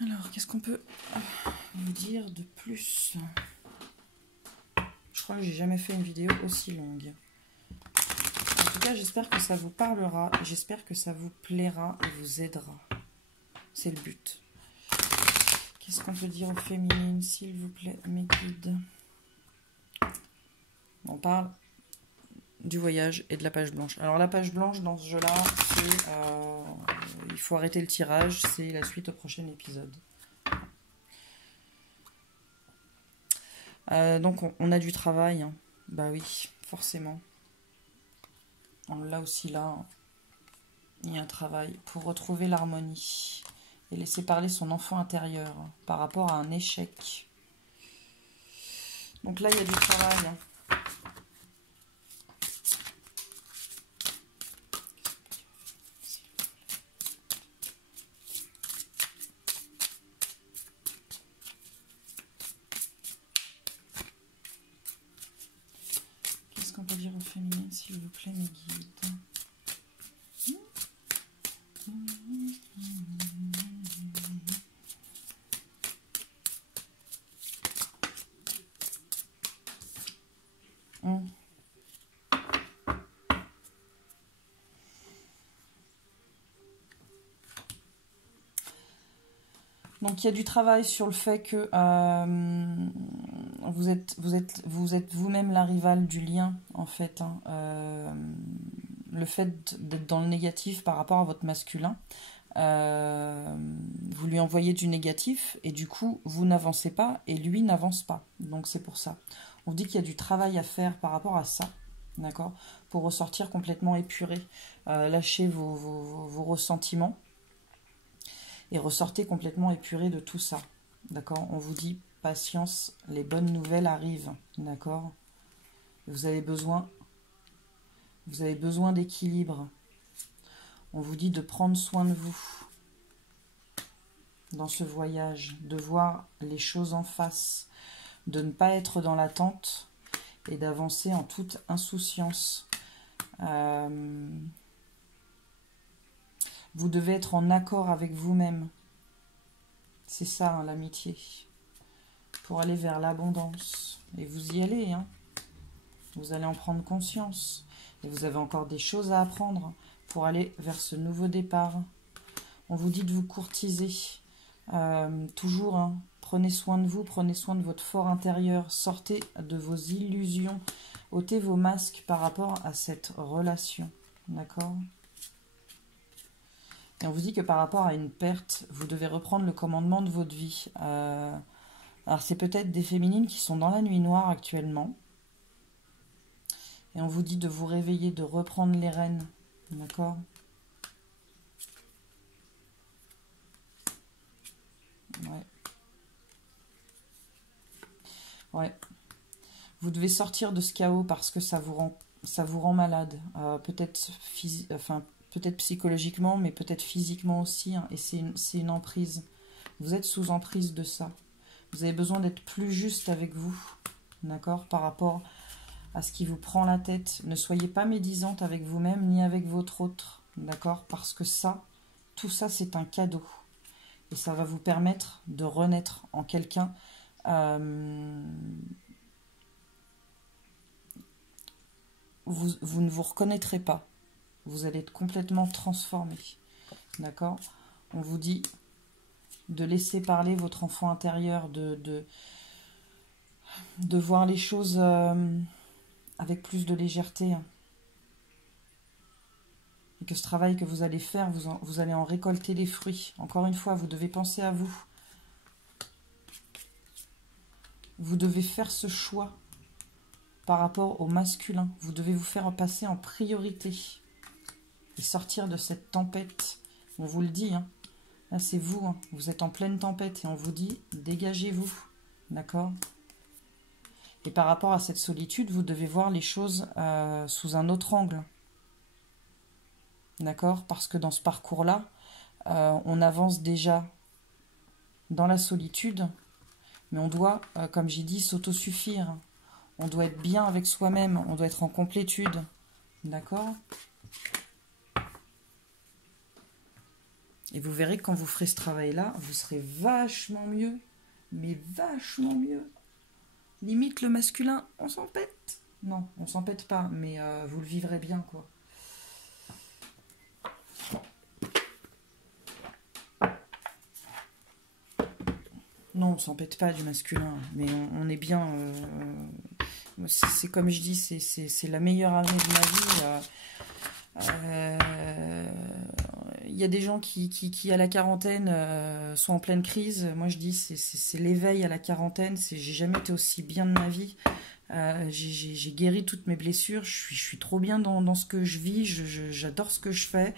Alors, qu'est-ce qu'on peut vous dire de plus? Je crois que j'ai jamais fait une vidéo aussi longue. En tout cas, j'espère que ça vous parlera, j'espère que ça vous plaira et vous aidera. C'est le but. Qu'est-ce qu'on peut dire aux féminines, s'il vous plaît, mes guides? On parle du voyage et de la page blanche. Alors la page blanche dans ce jeu-là, c'est il faut arrêter le tirage, c'est la suite au prochain épisode. Donc on a du travail, hein. Bah oui, forcément. Là aussi, là, il y a un travail pour retrouver l'harmonie et laisser parler son enfant intérieur par rapport à un échec. Donc là, il y a du travail. Qu'est-ce qu'on peut dire aux féminines, s'il vous plaît, mes guides? Donc il y a du travail sur le fait que vous êtes vous-même la rivale du lien, en fait. Le fait d'être dans le négatif par rapport à votre masculin, vous lui envoyez du négatif et du coup vous n'avancez pas et lui n'avance pas. Donc c'est pour ça. On dit qu'il y a du travail à faire par rapport à ça, d'accord, pour ressortir complètement épuré. Lâchez vos ressentiments et ressortez complètement épuré de tout ça, d'accord. On vous dit patience, les bonnes nouvelles arrivent, d'accord. Vous avez besoin d'équilibre. On vous dit de prendre soin de vous dans ce voyage, de voir les choses en face, de ne pas être dans l'attente et d'avancer en toute insouciance. Vous devez être en accord avec vous-même. C'est ça, hein, l'amitié. Pour aller vers l'abondance. Et vous y allez, hein. Vous allez en prendre conscience. Et vous avez encore des choses à apprendre pour aller vers ce nouveau départ. On vous dit de vous courtiser. Toujours, hein, prenez soin de vous, prenez soin de votre fort intérieur. Sortez de vos illusions. ôtez vos masques par rapport à cette relation. D'accord ? Et on vous dit que par rapport à une perte, vous devez reprendre le commandement de votre vie. Alors c'est peut-être des féminines qui sont dans la nuit noire actuellement. Et on vous dit de vous réveiller, de reprendre les rênes. D'accord ? Ouais. Ouais. Vous devez sortir de ce chaos parce que ça vous rend malade. Peut-être peut-être psychologiquement, mais peut-être physiquement aussi. Hein, et c'est une emprise. Vous êtes sous emprise de ça. Vous avez besoin d'être plus juste avec vous. D'accord ? Par rapport à ce qui vous prend la tête. Ne soyez pas médisante avec vous-même ni avec votre autre, d'accord? Parce que ça, tout ça, c'est un cadeau. Et ça va vous permettre de renaître en quelqu'un. Vous ne vous reconnaîtrez pas. Vous allez être complètement transformé. D'accord? On vous dit de laisser parler votre enfant intérieur, de voir les choses avec plus de légèreté. Et que ce travail que vous allez faire, vous allez en récolter les fruits. Encore une fois, vous devez penser à vous. Vous devez faire ce choix par rapport au masculin. Vous devez vous faire passer en priorité. Et sortir de cette tempête. On vous le dit, hein. Là, c'est vous. Hein. Vous êtes en pleine tempête et on vous dit, dégagez-vous. D'accord? Et par rapport à cette solitude, vous devez voir les choses sous un autre angle. D'accord? Parce que dans ce parcours-là, on avance déjà dans la solitude, mais on doit, comme j'ai dit, s'autosuffire. On doit être bien avec soi-même, on doit être en complétude. D'accord? Et vous verrez que quand vous ferez ce travail-là, vous serez vachement mieux, mais vachement mieux. Limite, le masculin, on s'en pète. Non, on s'en pète pas, mais vous le vivrez bien, quoi. Non, on s'en pète pas du masculin, mais on est bien... c'est comme je dis, c'est la meilleure année de ma vie. Il y a des gens qui à la quarantaine, sont en pleine crise. Moi, je dis, c'est l'éveil à la quarantaine. J'ai jamais été aussi bien de ma vie. J'ai guéri toutes mes blessures. Je suis trop bien dans ce que je vis. J'adore ce que je fais.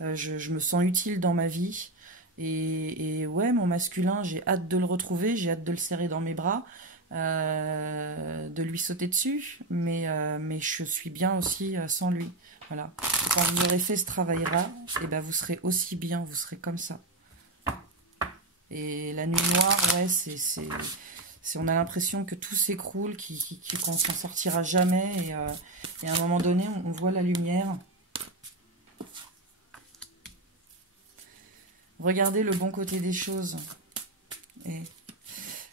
Je me sens utile dans ma vie. Et ouais, mon masculin, j'ai hâte de le retrouver, j'ai hâte de le serrer dans mes bras, de lui sauter dessus, mais je suis bien aussi sans lui. Voilà. Et quand vous aurez fait ce travail-là, et ben vous serez aussi bien, vous serez comme ça. Et la nuit noire, ouais, on a l'impression que tout s'écroule, qu'on s'en sortira jamais, et à un moment donné, on voit la lumière. Regardez le bon côté des choses. Et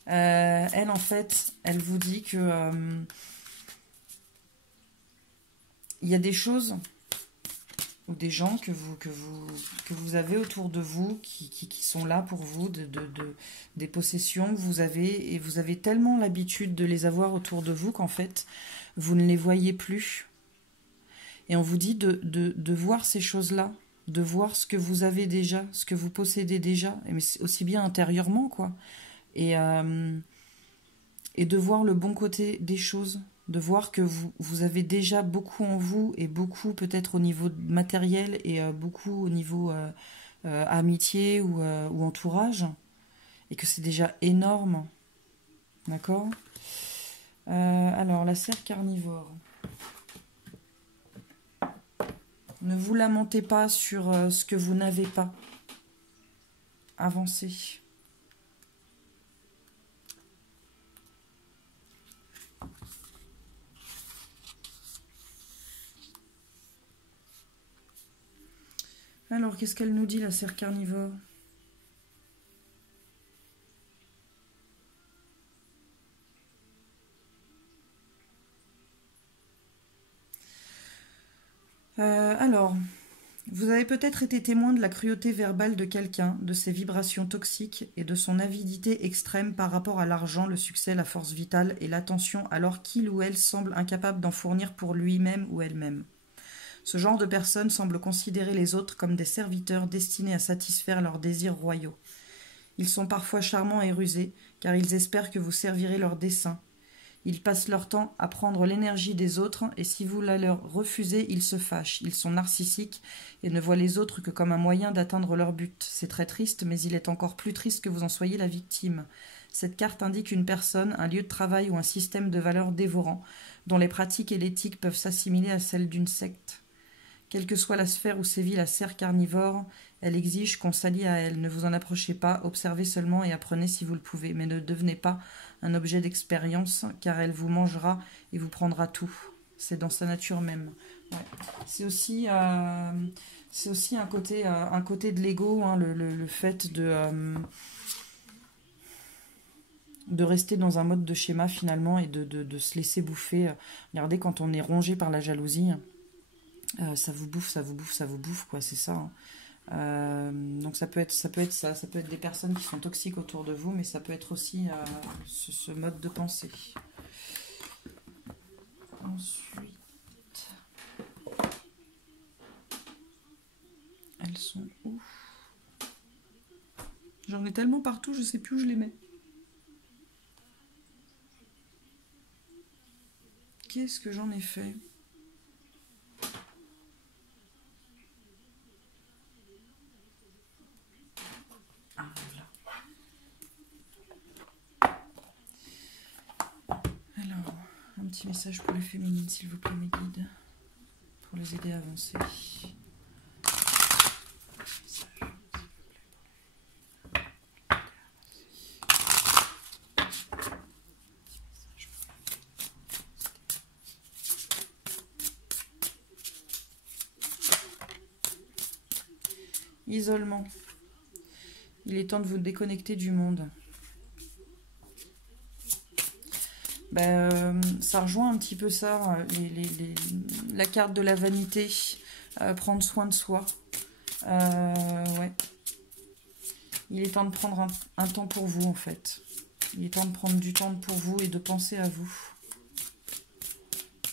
elle, en fait, elle vous dit que il y a des choses ou des gens que vous avez autour de vous qui sont là pour vous, des possessions que vous avez, et vous avez tellement l'habitude de les avoir autour de vous qu'en fait, vous ne les voyez plus. Et on vous dit de voir ces choses-là, de voir ce que vous avez déjà, ce que vous possédez déjà, mais aussi bien intérieurement, quoi. Et de voir le bon côté des choses, de voir que vous avez déjà beaucoup en vous, et beaucoup peut-être au niveau matériel, et beaucoup au niveau amitié ou entourage, et que c'est déjà énorme. D'accord? Alors, la serre carnivore. Ne vous lamentez pas sur ce que vous n'avez pas. Avancez. Alors, qu'est-ce qu'elle nous dit, la serre carnivore? Alors, vous avez peut-être été témoin de la cruauté verbale de quelqu'un, de ses vibrations toxiques et de son avidité extrême par rapport à l'argent, le succès, la force vitale et l'attention, alors qu'il ou elle semble incapable d'en fournir pour lui-même ou elle-même. Ce genre de personnes semble considérer les autres comme des serviteurs destinés à satisfaire leurs désirs royaux. Ils sont parfois charmants et rusés, car ils espèrent que vous servirez leurs desseins. Ils passent leur temps à prendre l'énergie des autres, et si vous la leur refusez, ils se fâchent. Ils sont narcissiques et ne voient les autres que comme un moyen d'atteindre leur but. C'est très triste, mais il est encore plus triste que vous en soyez la victime. Cette carte indique une personne, un lieu de travail ou un système de valeurs dévorant, dont les pratiques et l'éthique peuvent s'assimiler à celles d'une secte. Quelle que soit la sphère où sévit la serre carnivore, elle exige qu'on s'allie à elle. Ne vous en approchez pas, observez seulement et apprenez si vous le pouvez. Mais ne devenez pas un objet d'expérience, car elle vous mangera et vous prendra tout. C'est dans sa nature même. Ouais. C'est aussi un côté de l'ego, hein, le fait de rester dans un mode de schéma finalement et de se laisser bouffer. Regardez, quand on est rongé par la jalousie, ça vous bouffe, ça vous bouffe, ça vous bouffe, quoi, c'est ça. Donc ça peut être ça, ça peut être des personnes qui sont toxiques autour de vous, mais ça peut être aussi ce mode de pensée. Ensuite, elles sont où? J'en ai tellement partout, je sais plus où je les mets. Qu'est-ce que j'en ai fait? Ah, voilà. Alors, un petit message pour les féminines, s'il vous plaît, mes guides, pour les aider à avancer. Isolement. Il est temps de vous déconnecter du monde. Ça rejoint un petit peu ça, la carte de la vanité, prendre soin de soi. Ouais. Il est temps de prendre un temps pour vous, en fait. Il est temps de prendre du temps pour vous et de penser à vous.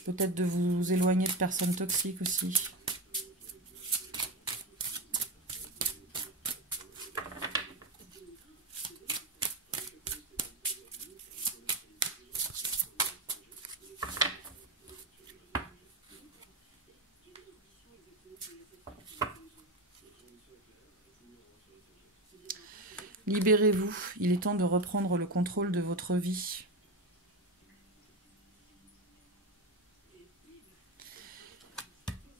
Peut-être de vous éloigner de personnes toxiques aussi. Libérez-vous, il est temps de reprendre le contrôle de votre vie.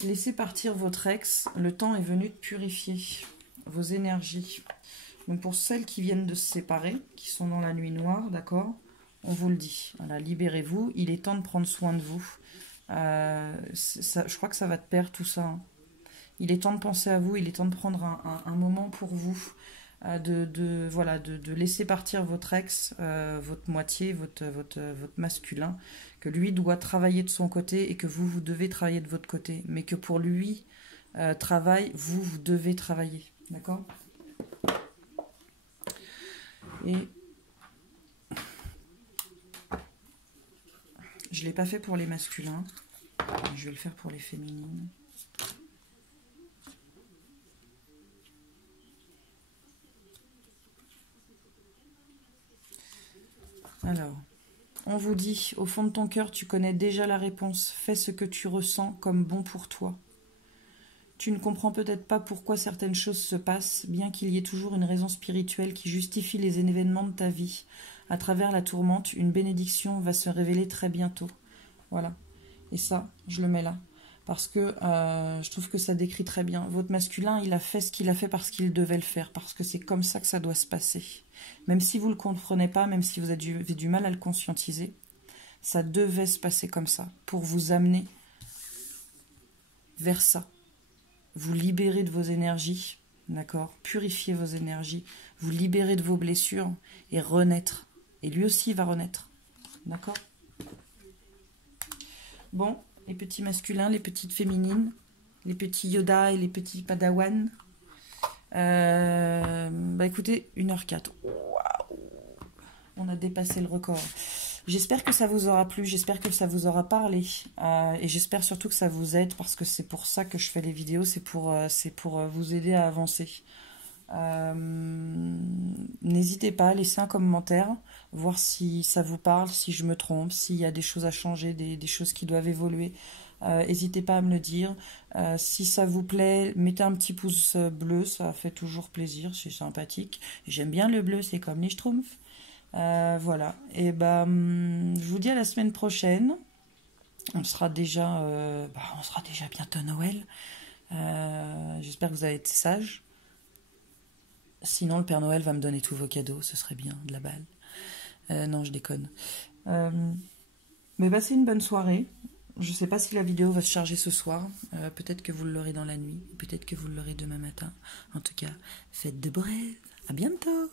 Laissez partir votre ex, le temps est venu de purifier vos énergies. Donc pour celles qui viennent de se séparer, qui sont dans la nuit noire, d'accord, on vous le dit. Voilà, libérez-vous, il est temps de prendre soin de vous. Je crois que ça va te perdre tout ça. Hein. Il est temps de penser à vous, il est temps de prendre un moment pour vous. De laisser partir votre ex, votre moitié, votre masculin, que lui doit travailler de son côté et que vous devez travailler de votre côté, mais que pour lui travaille, vous devez travailler, d'accord? Et je ne l'ai pas fait pour les masculins, je vais le faire pour les féminines. Alors, on vous dit, au fond de ton cœur, tu connais déjà la réponse. Fais ce que tu ressens comme bon pour toi. Tu ne comprends peut-être pas pourquoi certaines choses se passent, bien qu'il y ait toujours une raison spirituelle qui justifie les événements de ta vie. À travers la tourmente, une bénédiction va se révéler très bientôt. Voilà. Et ça, je le mets là. Parce que je trouve que ça décrit très bien. Votre masculin, il a fait ce qu'il a fait parce qu'il devait le faire. Parce que c'est comme ça que ça doit se passer. Même si vous ne le comprenez pas, même si vous avez du mal à le conscientiser, ça devait se passer comme ça. Pour vous amener vers ça. Vous libérer de vos énergies, d'accord? Purifier vos énergies. Vous libérer de vos blessures et renaître. Et lui aussi va renaître. D'accord? Bon. Les petits masculins, les petites féminines, les petits Yoda et les petits Padawan. Écoutez, 1h04. Waouh, on a dépassé le record. J'espère que ça vous aura plu, j'espère que ça vous aura parlé. Et j'espère surtout que ça vous aide, parce que c'est pour ça que je fais les vidéos, c'est pour vous aider à avancer. N'hésitez pas à laisser un commentaire, voir si ça vous parle, si je me trompe, s'il y a des choses à changer, des choses qui doivent évoluer. N'hésitez pas à me le dire. Si ça vous plaît, mettez un petit pouce bleu, ça fait toujours plaisir, c'est sympathique. J'aime bien le bleu, c'est comme les Schtroumpfs. Voilà. Et je vous dis à la semaine prochaine. On sera déjà bientôt Noël. J'espère que vous avez été sages. Sinon, le Père Noël va me donner tous vos cadeaux, ce serait bien, de la balle. Non, je déconne. Mais passez une bonne soirée. Je ne sais pas si la vidéo va se charger ce soir. Peut-être que vous l'aurez dans la nuit. Peut-être que vous l'aurez demain matin. En tout cas, faites de beaux rêves. À bientôt.